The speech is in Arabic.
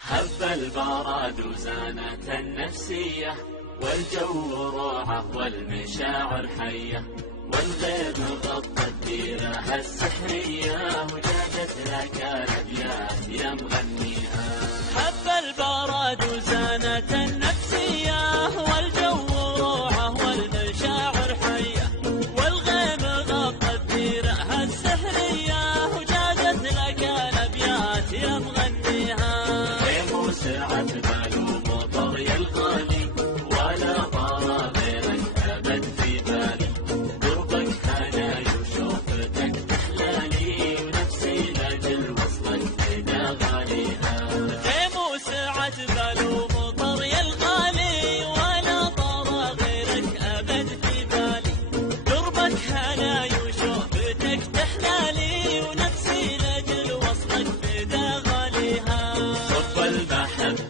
هب البراد وزانت النفسية، والجو روعة والمشاعر حية، والغيم غطت ديرها السحرية، وجادت لك الأبيات يا مغنيها. هب البراد وزانت النفسية، والجو روعة والمشاعر حية، والغيم غطت ديرها السحرية، وجادت لك الأبيات يا مغنيها. سعت بال ومطر يا الغالي، ولا طار غيرك أبد في بالي، قربك هنا وشوفتك تحلالي، ونفسي لأجل وصلك فدا غاليها. خيم وسعت بال ومطر يا الغالي، ولا طار غيرك أبد في بالي، قربك هنا وشوفتك تحلالي، ونفسي لأجل وصلك فدا غاليها. صب المحبة